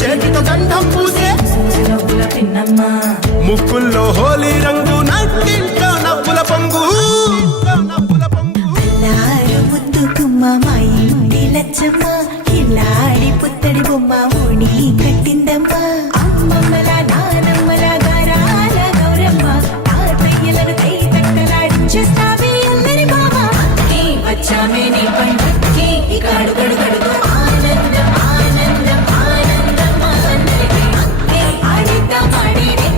చేతితో గంధం పూసే ముక్కుల్లో హోలీ రంగు నట్టింట్లో నవ్వుల పొంగు ముద్దు గుమ్మ మా ఇంటి లచ్చమ్మ కిల్లాడి పుత్తడి బొమ్మ ఓణి కట్టిందమ్మా అమ్మమ్మల నానమ్మల గారాల గౌరమ్మ తాతయ్యలను కై తట్టలాడించేస్తావే అల్లరి మామ వచ్చామే నీ పండుగకి ఇక అడుగడు గడుగు ఆనందం ఆనందం ఆనందం అందరికీ ఆడిద్దాం ఆడిడే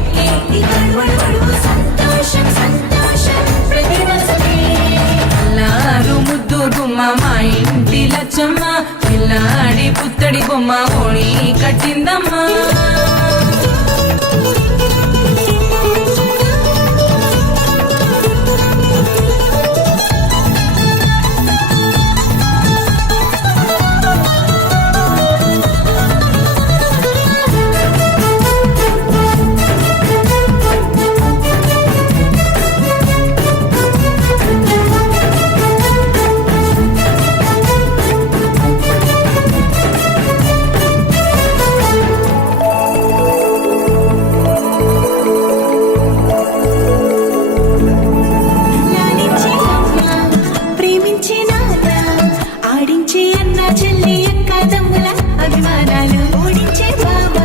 ఇక అడుగడు సంతోషం సంతోషం ప్రతి మనసుకి అల్లారు ముద్దు గుమ్మ మా ఇంటి లచ్చమ్మ పిల్లాడి పుత్తడి బొమ్మ ఓణి కట్టిందమ్మా అభిమానాలు ఓడించే బాబా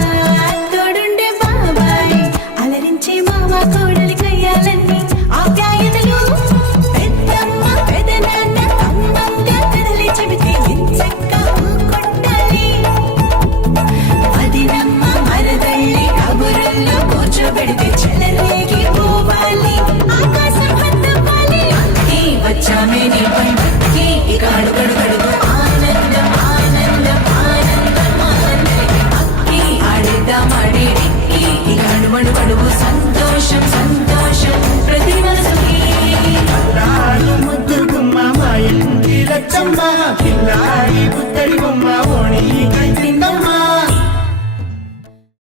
తోడుండే బాబాయ్ అలరించే మామ కోడలి కయ్యాలన్నీ ఆప్యాయతలు పెద్దమ్మ పెదనాన్న అమ్మంగా కథలే చెబితే ఎంచక్క కొట్టాలి వదినమ్మ మరదళ్ళి కబురుల్లో కూర్చోబెడితే చెలరేగి పోవాలి ఆకాశం హద్దవ్వాలి వచ్చామే నీ పండుగకి ఇక అడుగడు గడుగు ఆనందం ఆనందం అడుగు సంతోషం సంతోషం ప్రతి మనసుకి ముద్దు గుమ్మ మా ఇంటి లచ్చమ్మ పిల్లాడి పుత్తడి బొమ్మ ఓణి